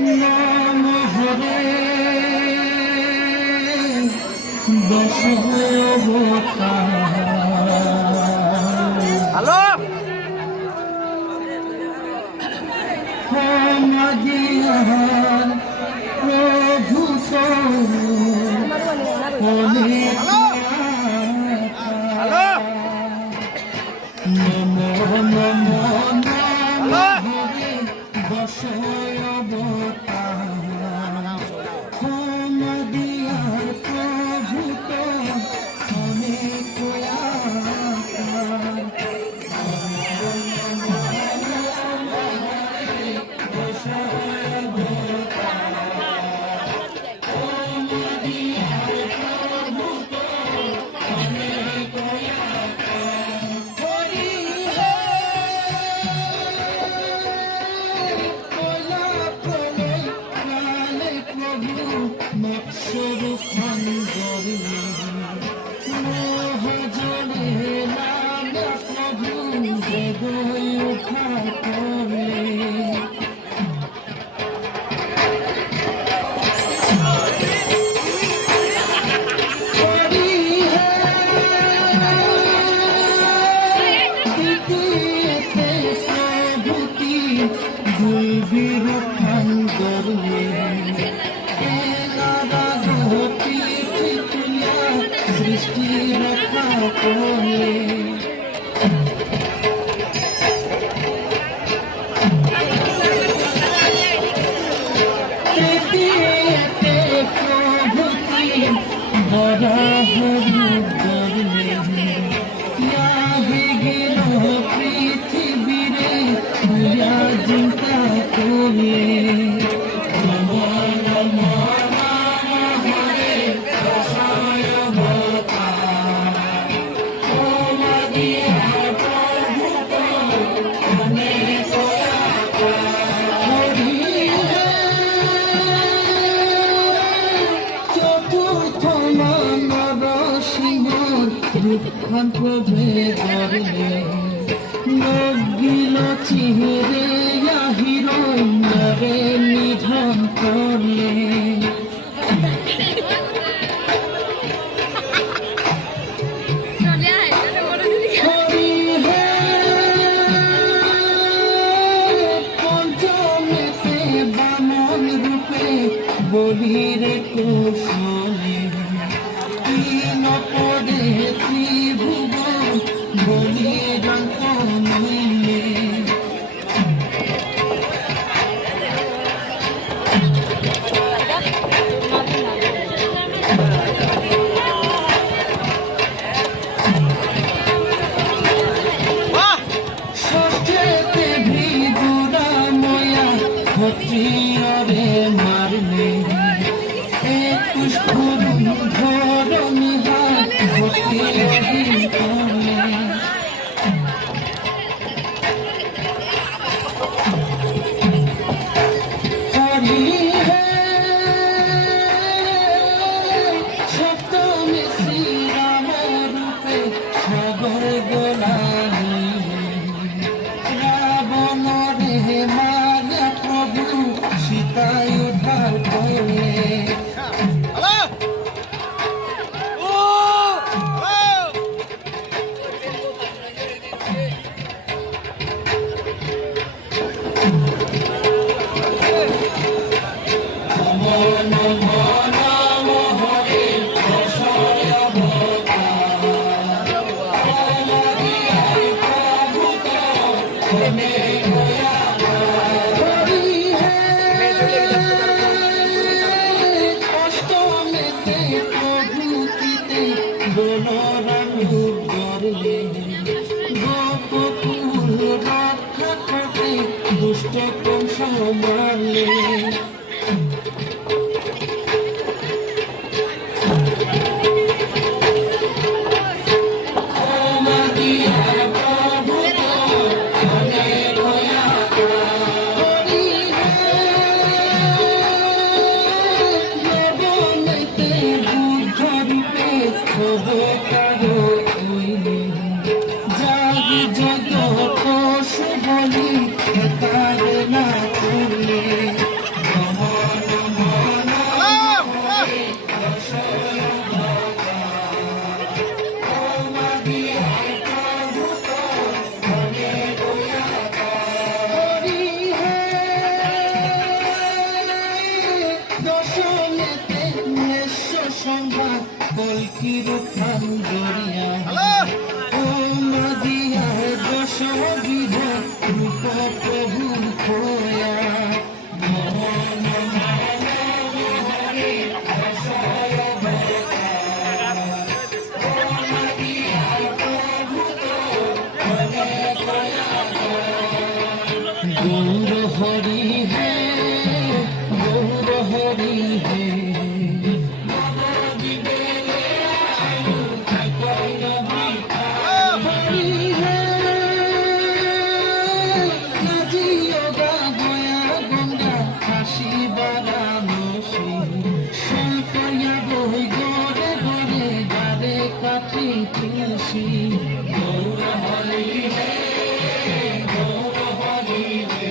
নাম হরে দশ হ্যালো দিয়ার প্রভু অনেক নম নম নম হরে বসয় অবতার ক্ষমা দিয়ার প্রভু তো অনেক মৎস্যরূপ খঞ্জরে মহাজনে নাম প্রভু হৃদয় উঠা করে প্রভুতি দুর্বীর খঞ্জরে সৃষ্টি রক্ষা করে প্রভুতি বড় গেল পৃথিবীরে চিন্তা করে নগিল চিহরে হিরণ্যরে নিধন করলে পঞ্চমেতে বামন রূপে বলির কৌশলে তিন পদে ত্রিভুবন বলির মিলে ষষ্ঠেতে ভৃগুরা ময়া ক্ষত্রিয়রে মারলে 21 করুণ ধরণী হাত ভক্তিহীন করলে হরি হে সপ্তমী শ্রীরাম রূপে সাগর গোলানি রাবণ রে মারা প্রভু সীতায় উদ্ধার করে কিরূপান জড়িয়া ও মাদিয়া দশ বিধ রূপ প্রভু খোয়া গৌর হরি হে গৌর হরি হে হরি হে নাজিও গা গয়া গঙ্গা কাশী বারাণসী শঙ্করিয়া বই গড়ে গড়ে গারে কাঠি তুলসী গৌর হরি হে গৌর হরি হে